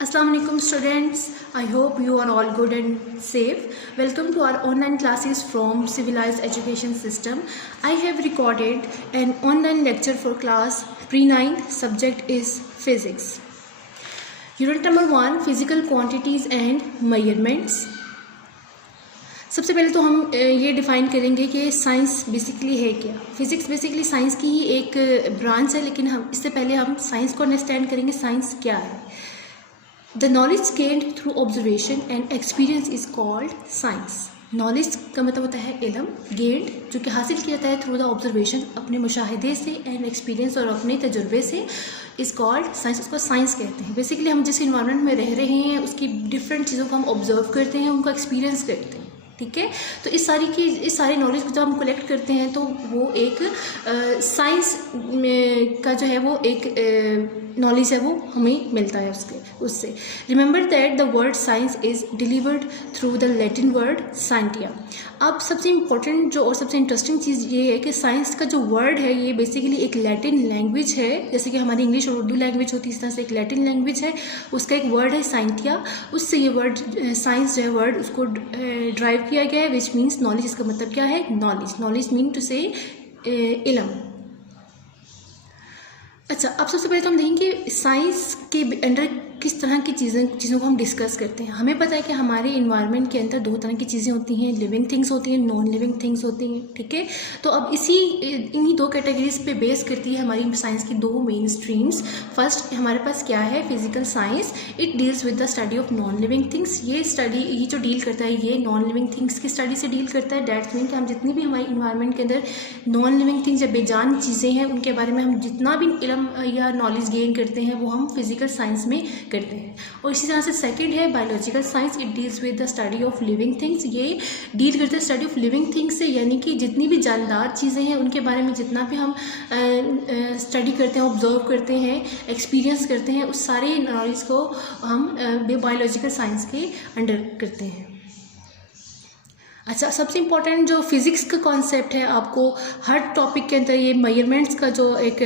Assalamu alaikum students. I hope you are all good and safe. Welcome to our online classes from Civilized Education System. I have recorded an online lecture for class pre-9th. Subject is physics. Unit number 1, physical quantities and measurements. सबसे पहले तो हम ये define करेंगे कि science basically है क्या। Physics basically science की ही एक ब्रांच है, लेकिन हम इससे पहले हम साइंस को अंडरस्टैंड करेंगे साइंस क्या है। The knowledge gained through observation and experience is called science. Knowledge का मतलब होता है इल्म, गेंड जो कि हासिल किया जाता है थ्रू द ऑब्जर्वेशन, अपने मुशाहिदे से, एंड एक्सपीरियंस और अपने तजुर्बे से, इज़ कॉल्ड साइंस। उसको साइंस कहते हैं। बेसिकली हम जिस इन्वायरमेंट में रह रहे हैं उसकी डिफरेंट चीज़ों को हम ऑब्जर्व करते हैं, उनको एक्सपीरियंस करते हैं। ठीक है, तो इस सारी नॉलेज को जब हम कलेक्ट करते हैं तो वो एक साइंस का जो है वो एक नॉलेज है वो हमें मिलता है उससे। Remember that the word science is delivered through the Latin word scientia. अब सबसे इम्पोर्टेंट जो और सबसे इंटरेस्टिंग चीज़ ये है कि साइंस का जो वर्ड है ये बेसिकली एक लैटिन लैंग्वेज है। जैसे कि हमारी इंग्लिश और उर्दू लैंग्वेज होती है, इस तरह से एक लैटिन लैंग्वेज है, उसका एक वर्ड है साइंटिया। उससे ये वर्ड साइंस जो है वर्ड उसको ड्राइव किया गया है, विच मीन्स नॉलेज। इसका मतलब क्या है? नॉलेज। नॉलेज मीन टू से इल्म। अच्छा, अब सबसे पहले तो हम देखेंगे साइंस के अंडर किस तरह की चीज़ों को हम डिस्कस करते हैं। हमें पता है कि हमारे इन्वायरमेंट के अंदर दो तरह की चीज़ें होती हैं, लिविंग थिंग्स होती हैं, नॉन लिविंग थिंग्स होती हैं। ठीक है, तो अब इन्हीं दो कैटेगरीज पे बेस करती है हमारी साइंस की दो मेन स्ट्रीम्स। फर्स्ट हमारे पास क्या है? Physical science. It deals with the study of non living things. ये जो डील करता है ये नॉन लिविंग थिंग्स की स्टडी से डील करता है। डैट्स मीन कि हम जितनी भी हमारी इन्वायरमेंट के अंदर नॉन लिविंग थिंग्स या बेजान चीज़ें हैं उनके बारे में हम जितना भी इल्म या नॉलेज गेन करते हैं वो हम फिजिकल साइंस में करते हैं। और इसी तरह से सेकंड है biological science. It deals with the study of living things. ये डील करते हैं स्टडी ऑफ लिविंग थिंग्स से, यानी कि जितनी भी जानदार चीज़ें हैं उनके बारे में जितना भी हम स्टडी करते हैं, ऑब्जर्व करते हैं, एक्सपीरियंस करते हैं, उस सारे नॉलेज को हम बायोलॉजिकल साइंस के अंडर करते हैं। अच्छा, सबसे इम्पॉर्टेंट जो फिज़िक्स का कॉन्सेप्ट है, आपको हर टॉपिक के अंदर ये मेजरमेंट्स का जो एक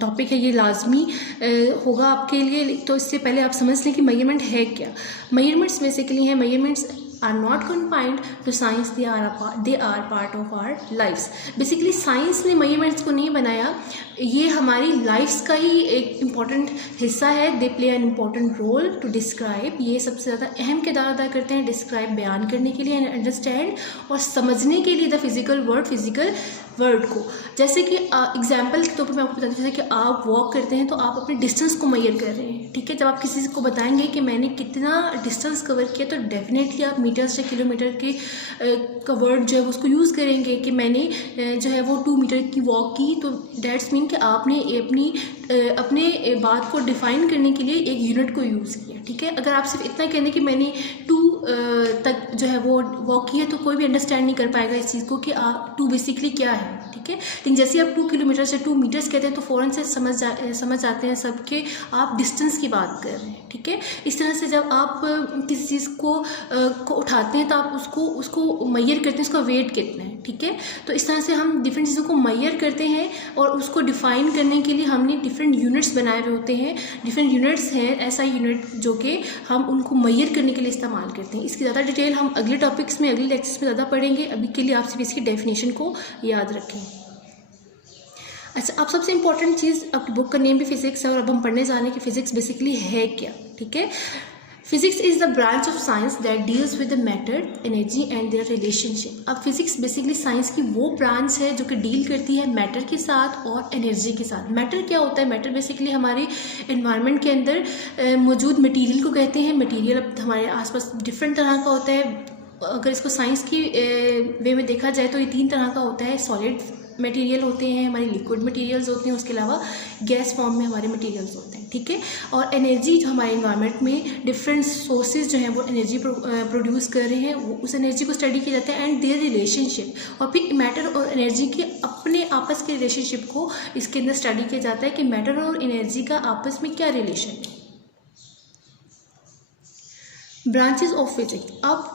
टॉपिक है ये लाजमी होगा आपके लिए। तो इससे पहले आप समझ लें कि मेजरमेंट है क्या। मेजरमेंट्स बेसिकली हैं, measurements are not confined to science, they are part of our lifes. Basically science ने मेजरमेंट्स को नहीं बनाया, ये हमारी लाइफ्स का ही एक इम्पॉर्टेंट हिस्सा है। They play an important role to describe. ये सबसे ज़्यादा अहम किरदार अदा करते हैं डिस्क्राइब, बयान करने के लिए, अंडरस्टैंड और समझने के लिए द फिजिकल वर्ड को। जैसे कि एग्जाम्पल के तौर पर मैं आपको बताती हूँ, जैसे कि आप वॉक करते हैं तो आप अपने डिस्टेंस को मेजर कर रहे हैं। ठीक है, जब आप किसी को बताएंगे कि मैंने कितना डिस्टेंस कवर किया तो डेफिनेटली आप मीटर्स या किलोमीटर के का वर्ड जो है उसको यूज़ करेंगे कि मैंने जो है वो 2 मीटर की वॉक की। तो डेट्स मीन कि आपने अपने बात को डिफ़ाइन करने के लिए एक यूनिट को यूज़ किया। ठीक है, अगर आप सिर्फ इतना कहने कि मैंने 2 तक जो है वो वॉक की है तो कोई भी अंडरस्टैंड नहीं कर पाएगा इस चीज़ को कि 2 बेसिकली क्या है। ठीक है, लेकिन जैसे आप 2 किलोमीटर से 2 मीटर्स कहते हैं तो फ़ौरन से समझ आते हैं सब के आप डिस्टेंस की बात कर रहे हैं। ठीक है, इस तरह से जब आप किसी चीज़ को उठाते हैं तो आप उसको मेजर करते हैं, उसका वेट कितना है। ठीक है, तो इस तरह से हम डिफरेंट चीज़ों को मेजर करते हैं और उसको डिफ़ाइन करने के लिए हमने डिफरेंट यूनिट्स बनाए हुए होते हैं। डिफरेंट यूनिट्स हैं, ऐसा यूनिट जो कि हम उनको मेजर करने के लिए इस्तेमाल करते हैं। इसकी ज़्यादा डिटेल हम अगले टॉपिक्स में, अगले लेक्चर्स में ज़्यादा पढ़ेंगे। अभी के लिए आप सिर्फ इसकी डेफिनेशन को याद रखें। अच्छा, अब सबसे इंपॉर्टेंट चीज़, आपकी बुक का नेम भी फिजिक्स है और अब हम पढ़ने जा रहे हैं कि फिजिक्स बेसिकली है क्या। ठीक है, physics is the branch of science that deals with the matter, energy and their relationship. अब फिजिक्स बेसिकली साइंस की वो ब्रांच है जो कि डील करती है मैटर के साथ और एनर्जी के साथ। मैटर क्या होता है? मैटर बेसिकली हमारे इन्वायरमेंट के अंदर मौजूद मटेरियल को कहते हैं। मटेरियल अब हमारे आसपास डिफरेंट तरह का होता है। अगर इसको साइंस की वे में देखा जाए तो ये 3 तरह का होता है। सॉलिड मटेरियल होते हैं, हमारी लिक्विड मटेरियल्स होते हैं, उसके अलावा गैस फॉर्म में हमारे मटेरियल्स होते हैं। ठीक है, और एनर्जी जो हमारे इन्वायरमेंट में डिफरेंट सोर्सेज जो हैं वो एनर्जी प्रोड्यूस कर रहे हैं, वो उस एनर्जी को स्टडी किया जाता है। एंड देयर रिलेशनशिप, और फिर मैटर और एनर्जी के अपने आपस के रिलेशनशिप को इसके अंदर स्टडी किया जाता है कि मैटर और एनर्जी का आपस में क्या रिलेशन है। Branches of physics. अब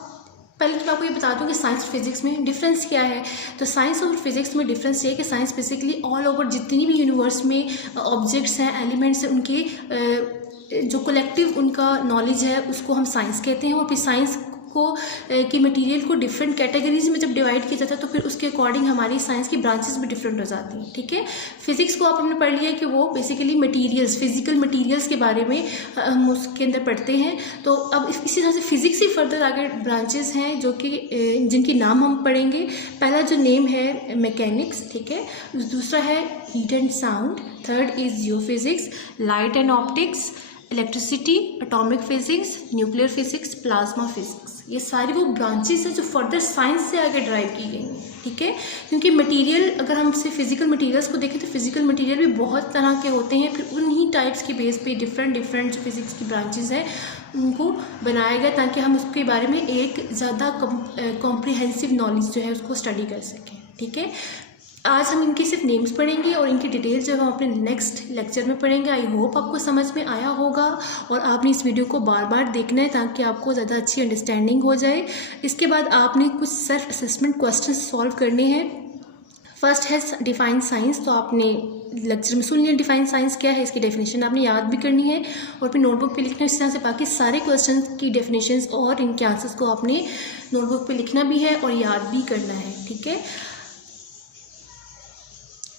पहले तो मैं आपको ये बता दूं कि साइंस और फिजिक्स में डिफरेंस क्या है। तो साइंस और फिजिक्स में डिफरेंस ये है कि साइंस बेसिकली ऑल ओवर जितनी भी यूनिवर्स में ऑब्जेक्ट्स हैं, एलिमेंट्स हैं, उनके जो कलेक्टिव उनका नॉलेज है उसको हम साइंस कहते हैं। और फिर साइंस को कि मटेरियल को डिफरेंट कैटेगरीज में जब डिवाइड किया जाता है तो फिर उसके अकॉर्डिंग हमारी साइंस की ब्रांचेस भी डिफरेंट हो जाती हैं, ठीक है। फिजिक्स को आप हमने पढ़ लिया कि वो बेसिकली मटेरियल्स, फिजिकल मटेरियल्स के बारे में हम उसके अंदर पढ़ते हैं। तो अब इसी तरह से फिजिक्स ही फर्दर आगे ब्रांचेस हैं जो कि जिनकी नाम हम पढ़ेंगे। पहला जो नेम है मैकेनिक्स, ठीक है, दूसरा है heat and sound, third is geophysics, light and optics, electricity, atomic physics, nuclear physics, plasma physics. ये सारी वो ब्रांचेस हैं जो फर्दर साइंस से आगे ड्राइव की गई हैं, ठीक है। क्योंकि मटेरियल, अगर हम से फिजिकल मटेरियल्स को देखें तो फिजिकल मटेरियल भी बहुत तरह के होते हैं। फिर उन्हीं टाइप्स के बेस पे डिफरेंट जो फिजिक्स की ब्रांचेस हैं उनको बनाया गया ताकि हम उसके बारे में एक ज़्यादा कॉम्प्रिहेंसिव नॉलेज जो है उसको स्टडी कर सकें, ठीक है। आज हम इनके सिर्फ नेम्स पढ़ेंगे और इनकी डिटेल्स जो है हम अपने नेक्स्ट लेक्चर में पढ़ेंगे। आई होप आपको समझ में आया होगा और आपने इस वीडियो को बार बार देखना है ताकि आपको ज़्यादा अच्छी अंडरस्टैंडिंग हो जाए। इसके बाद आपने कुछ सेल्फ असेसमेंट क्वेश्चन सॉल्व करने हैं। फर्स्ट है डिफाइन साइंस, तो आपने लेक्चर में सुन लिया डिफाइन साइंस क्या है, इसकी डेफिनेशन आपने याद भी करनी है और फिर नोटबुक पे लिखना है। इस तरह से बाकी सारे क्वेश्चन की डेफिनेशंस और इनके आंसर्स को आपने नोटबुक पे लिखना भी है और याद भी करना है, ठीक है।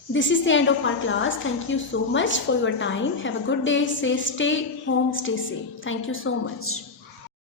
This is the end of our class. Thank you so much for your time. Have a good day. Stay home, stay safe. Thank you so much.